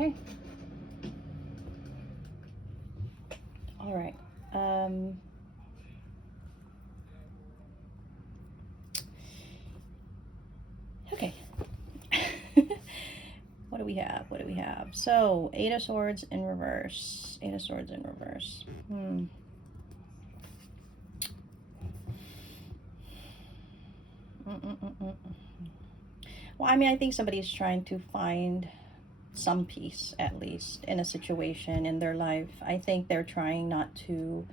Okay. All right. Okay. What do we have? What do we have? So, Eight of Swords in reverse. Eight of Swords in reverse. Well, I mean, I think somebody's trying to find some peace, at least, in a situation in their life. I think they're trying not to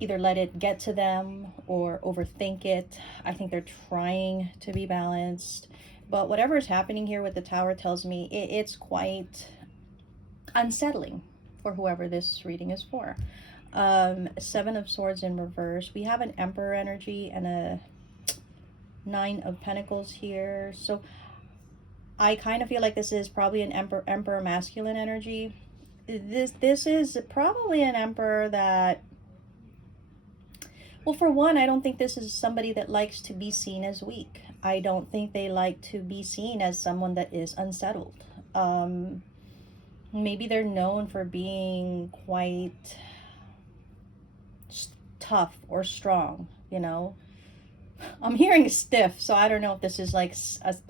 either let it get to them or overthink it. I think they're trying to be balanced. But whatever is happening here with the Tower tells me it's quite unsettling for whoever this reading is for. Seven of Swords in reverse. We have an Emperor energy and a Nine of Pentacles here. So I kind of feel like this is probably an emperor masculine energy. This is probably an emperor that, well, for one, I don't think this is somebody that likes to be seen as weak. I don't think they like to be seen as someone that is unsettled. Maybe they're known for being quite tough or strong, you know. I'm hearing stiff, so I don't know if this is like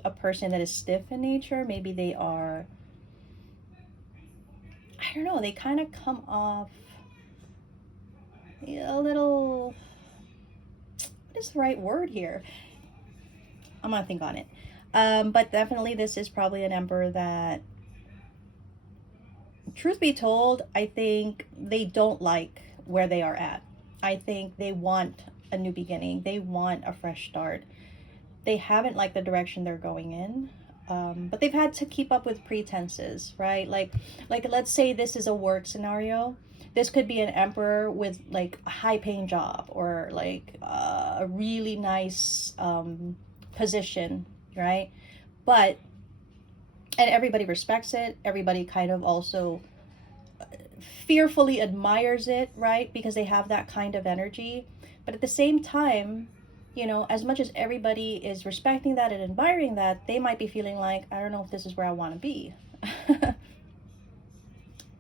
a person that is stiff in nature. Maybe they are, I don't know, they kind of come off a little, what is the right word here? I'm gonna think on it. But definitely this is probably an emperor that, truth be told, I think they don't like where they are at. I think they want a new beginning. They want a fresh start. They haven't liked the direction they're going in. But they've had to keep up with pretenses, right? Like let's say this is a work scenario. This could be an emperor with like a high-paying job or like a really nice position, right? But and everybody respects it. Everybody kind of also fearfully admires it, right? Because they have that kind of energy. But at the same time, you know, as much as everybody is respecting that and admiring that, they might be feeling like, I don't know if this is where I want to be.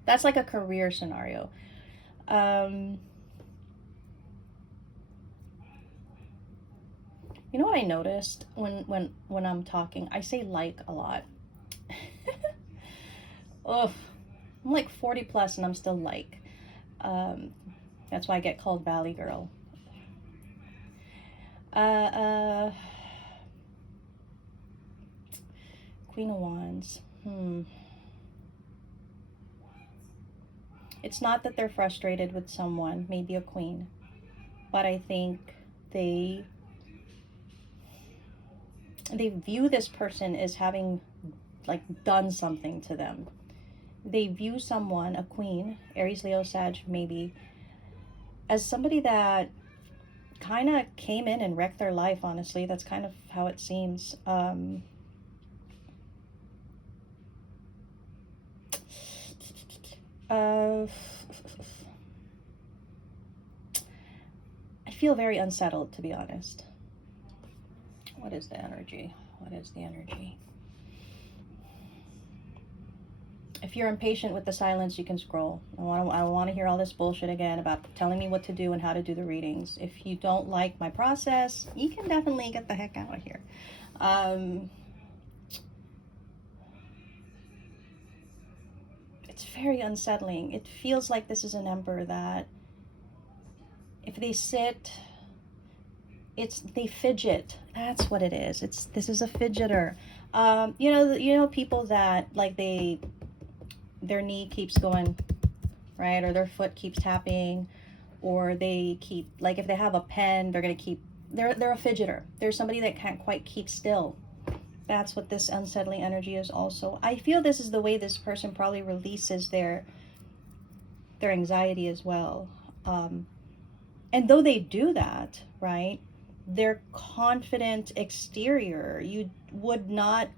That's like a career scenario. You know what I noticed when I'm talking? I say like a lot. Ugh. I'm like 40 plus and I'm still like. That's why I get called Valley Girl. Queen of Wands. It's not that they're frustrated with someone, maybe a queen, but I think they view this person as having like done something to them. They view someone, a queen, Aries, Leo, Sag, maybe, as somebody that kind of came in and wrecked their life, honestly. That's kind of how it seems. I feel very unsettled, to be honest. What is the energy? What is the energy? If you're impatient with the silence, you can scroll. I don't want to hear all this bullshit again about telling me what to do and how to do the readings. If you don't like my process, you can definitely get the heck out of here. It's very unsettling. It feels like this is an emperor that if they sit, they fidget. That's what it is. This is a fidgeter. You know people that like their knee keeps going, right? Or their foot keeps tapping, or they keep, like if they have a pen, they're a fidgeter. They're somebody that can't quite keep still. That's what this unsettling energy is also. I feel this is the way this person probably releases their anxiety as well. And though they do that, right, their confident exterior, it would not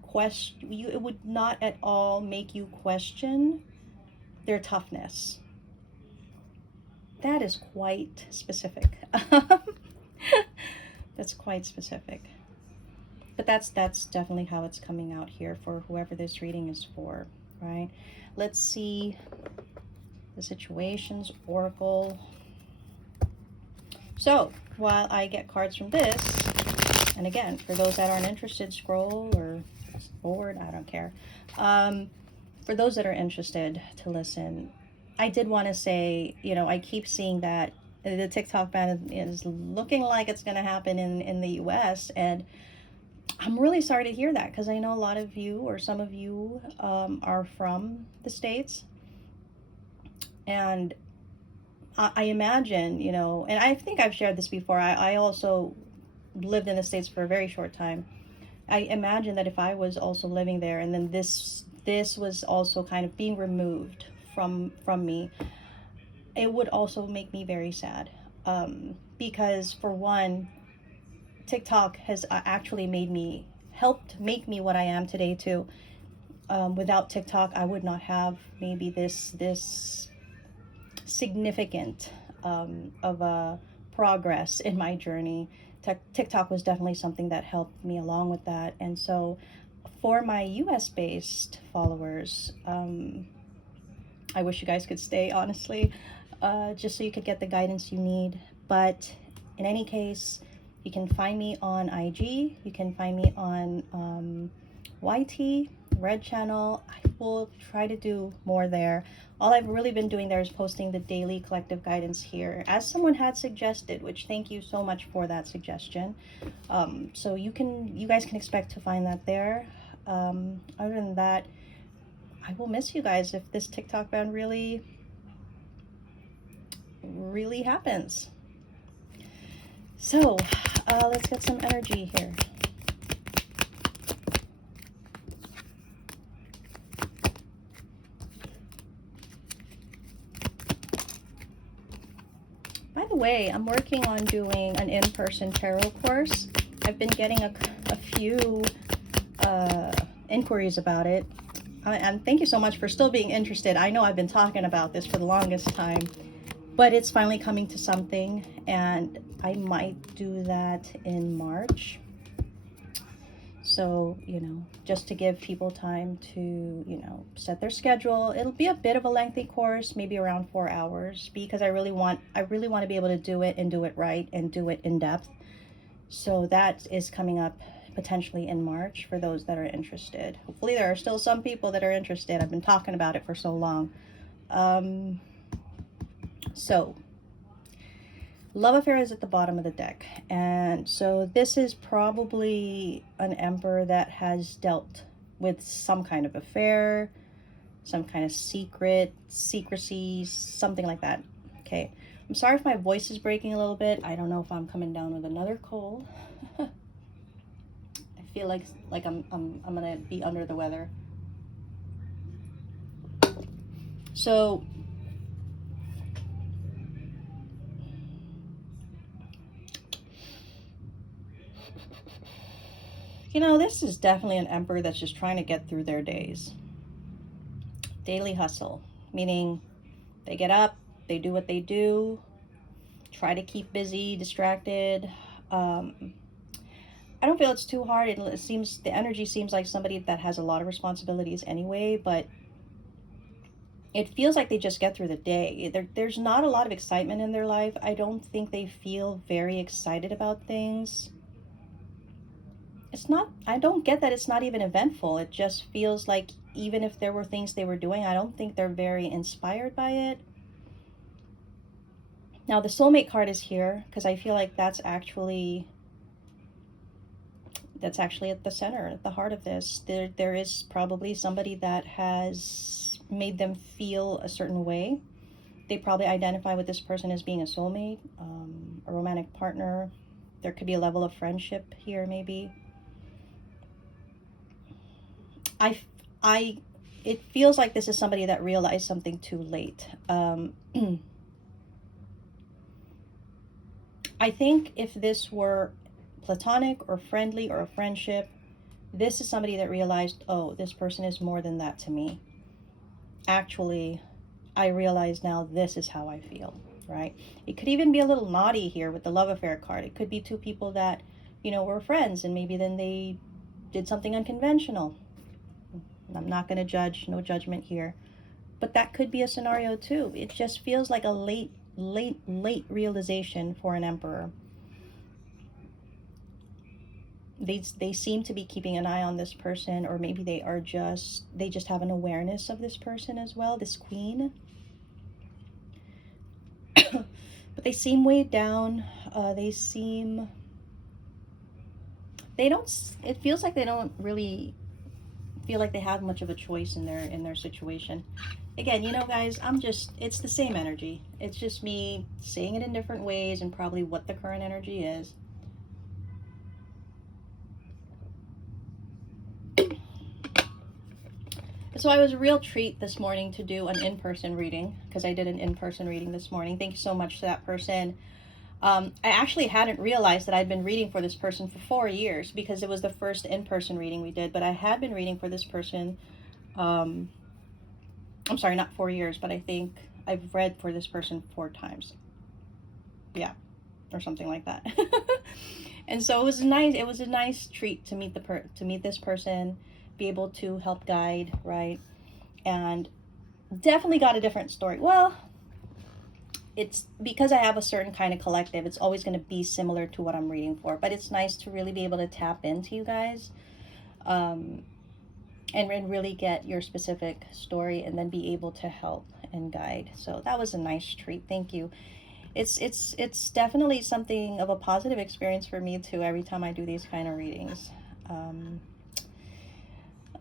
at all make you question their toughness. That is quite specific. That's quite specific. But that's definitely how it's coming out here for whoever this reading is for. right? Let's see the situations, Oracle. So while I get cards from this, and again, for those that aren't interested, scroll or forward, I don't care. For those that are interested to listen, I did want to say, you know, I keep seeing that the TikTok ban is looking like it's going to happen in the US. And I'm really sorry to hear that, because I know a lot of you, or some of you, are from the States. And I imagine, you know, and I think I've shared this before. I also lived in the States for a very short time. I imagine that if I was also living there, and then this was also kind of being removed from me, it would also make me very sad. Because for one, TikTok has actually helped make me what I am today too. Without TikTok, I would not have maybe this significant of a progress in my journey. TikTok was definitely something that helped me along with that. And so for my US based followers, I wish you guys could stay, honestly, just so you could get the guidance you need. But in any case, you can find me on IG, you can find me on YT, Red Channel. I will try to do more there. All I've really been doing there is posting the daily collective guidance here, as someone had suggested, which thank you so much for that suggestion. So you guys can expect to find that there. Other than that, I will miss you guys if this TikTok ban really happens. So let's get some energy here. By the way, I'm working on doing an in-person tarot course. I've been getting a few inquiries about it. And thank you so much for still being interested. I know I've been talking about this for the longest time, but it's finally coming to something, and I might do that in March. So, you know, just to give people time to, you know, set their schedule. It'll be a bit of a lengthy course, maybe around 4 hours, because I really want to be able to do it and do it right and do it in depth. So that is coming up potentially in March for those that are interested. Hopefully there are still some people that are interested. I've been talking about it for so long. So love affair is at the bottom of the deck, and so this is probably an emperor that has dealt with some kind of affair, some kind of secrecy, something like that. Okay, I'm sorry if my voice is breaking a little bit. I don't know if I'm coming down with another cold. I feel like I'm gonna be under the weather. So you know, this is definitely an emperor that's just trying to get through their days. Daily hustle, meaning they get up, they do what they do, try to keep busy, distracted. I don't feel it's too hard. It seems the energy seems like somebody that has a lot of responsibilities anyway, but it feels like they just get through the day. There's not a lot of excitement in their life. I don't think they feel very excited about things. It's not, I don't get that it's not even eventful. It just feels like even if there were things they were doing, I don't think they're very inspired by it. Now the soulmate card is here because I feel like that's actually at the center, at the heart of this. There is probably somebody that has made them feel a certain way. They probably identify with this person as being a soulmate, a romantic partner. There could be a level of friendship here, maybe. It feels like this is somebody that realized something too late. I think if this were platonic or friendly or a friendship, this is somebody that realized, oh, this person is more than that to me. Actually, I realize now this is how I feel, right? It could even be a little naughty here with the love affair card. It could be two people that, you know, were friends and maybe then they did something unconventional. I'm not going to judge, no judgment here. But that could be a scenario too. It just feels like a late realization for an emperor. They seem to be keeping an eye on this person, or maybe they just have an awareness of this person as well, this queen. But they seem weighed down. They don't, it feels like they don't really feel like they have much of a choice in their situation. Again, you know, guys, it's the same energy. It's just me saying it in different ways and probably what the current energy is. So I was a real treat this morning to do an in-person reading, because I did an in-person reading this morning. Thank you so much to that person. I actually hadn't realized that I'd been reading for this person for 4 years, because it was the first in-person reading we did, but I had been reading for this person, I'm sorry, not 4 years, but I think I've read for this person 4 times. Yeah, or something like that. And so it was a nice treat to meet this person, be able to help guide, right? And definitely got a different story. Well, it's because I have a certain kind of collective, it's always going to be similar to what I'm reading for, but it's nice to really be able to tap into you guys, and really get your specific story, and then be able to help and guide. So that was a nice treat. Thank you. It's definitely something of a positive experience for me too, every time I do these kind of readings.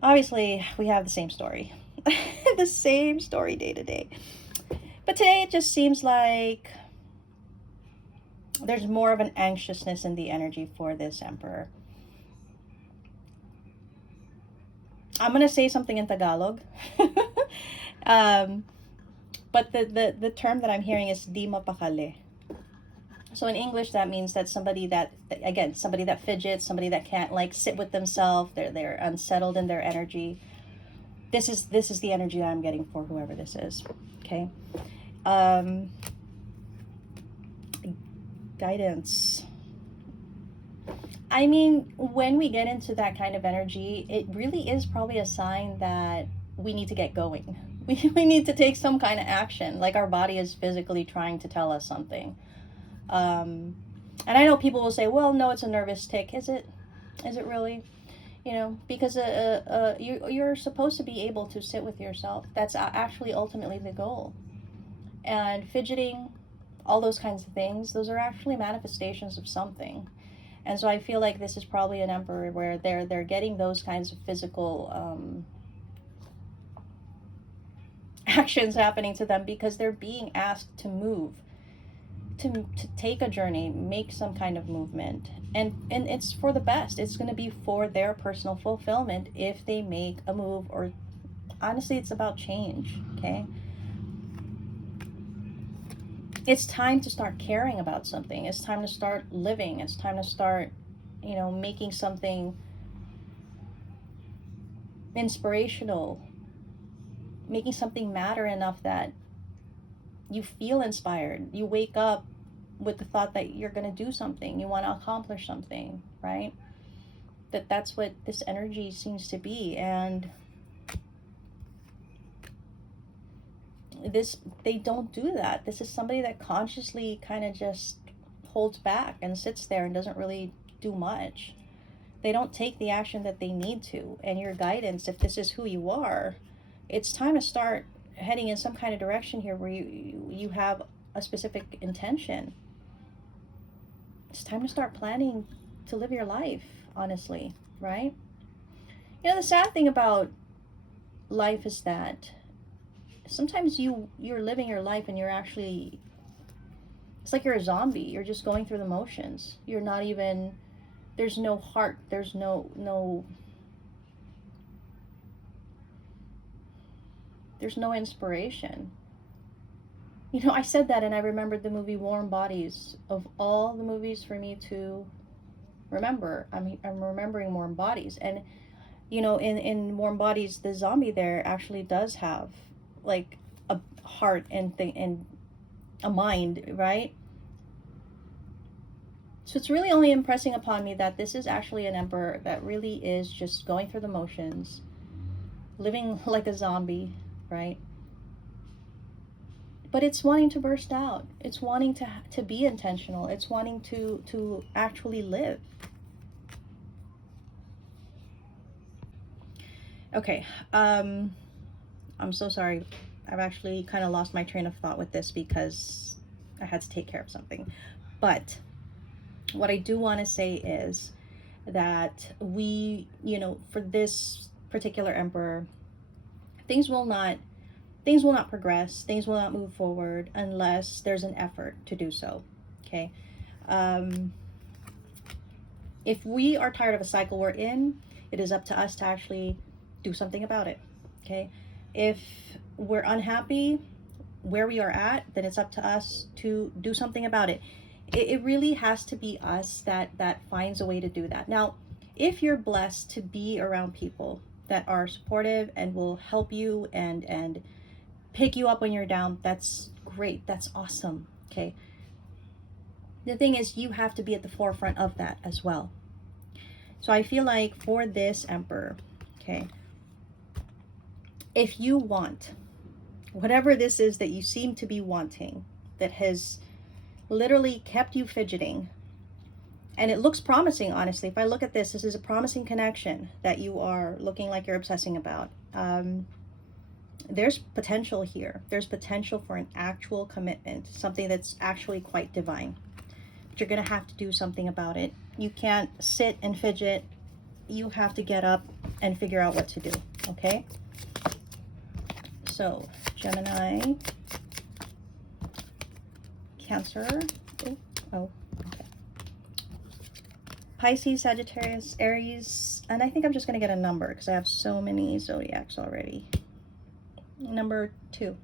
Obviously we have the same story. The same story day to day, but today it just seems like there's more of an anxiousness in the energy for this emperor. I'm gonna say something in Tagalog. um, but the term that I'm hearing is di mapakali. So in English, that means that somebody that fidgets, somebody that can't like sit with themselves. They're unsettled in their energy. This is the energy that I'm getting for whoever this is. Okay. Guidance. I mean, when we get into that kind of energy, it really is probably a sign that we need to get going. We need to take some kind of action, like our body is physically trying to tell us something. And I know people will say, well, no, it's a nervous tick. Is it? Is it really? You know, because you're supposed to be able to sit with yourself. That's actually ultimately the goal. And fidgeting, all those kinds of things, those are actually manifestations of something. And so I feel like this is probably an emperor where they're getting those kinds of physical actions happening to them, because they're being asked to move, to take a journey, make some kind of movement, and it's for the best. It's going to be for their personal fulfillment if they make a move, or honestly, it's about change. Okay, it's time to start caring about something. It's time to start living. It's time to start, you know, making something inspirational, making something matter enough that you feel inspired. You wake up with the thought that you're going to do something, you want to accomplish something, right? That's what this energy seems to be. And they don't do that. This is somebody that consciously kind of just holds back and sits there and doesn't really do much. They don't take the action that they need to. And your guidance, if this is who you are, it's time to start heading in some kind of direction here where you have a specific intention. It's time to start planning to live your life, honestly, right? You know, the sad thing about life is that sometimes you're living your life and you're actually, it's like you're a zombie. You're just going through the motions. You're not even, there's no heart, there's no there's no inspiration. You know, I said that and I remembered the movie Warm Bodies. Of all the movies for me to remember, I'm remembering Warm Bodies. And, you know, in Warm Bodies, the zombie there actually does have, like, a heart and a mind, right? So it's really only impressing upon me that this is actually an emperor that really is just going through the motions, living like a zombie, right? But it's wanting to burst out. It's wanting to be intentional. It's wanting to actually live. Okay. I'm so sorry. I've actually kind of lost my train of thought with this because I had to take care of something. But what I do want to say is that we, for this particular emperor, things will not progress, things will not move forward unless there's an effort to do so. Okay. um, if we are tired of a cycle we're in, it is up to us to actually do something about it. Okay. If we're unhappy where we are at, then it's up to us to do something about it. It really has to be us that finds a way to do that. Now, if you're blessed to be around people that are supportive and will help you and pick you up when you're down, that's great. That's awesome. Okay. The thing is, you have to be at the forefront of that as well. So I feel like for this emperor, okay, if you want whatever this is that you seem to be wanting, that has literally kept you fidgeting, and it looks promising, honestly. If I look at this is a promising connection that you are looking like you're obsessing about. There's potential here. There's potential for an actual commitment, something that's actually quite divine. But you're going to have to do something about it. You can't sit and fidget. You have to get up and figure out what to do, okay? So, Gemini, Cancer, oh, okay. Pisces, Sagittarius, Aries, and I think I'm just going to get a number because I have so many zodiacs already. Number 2.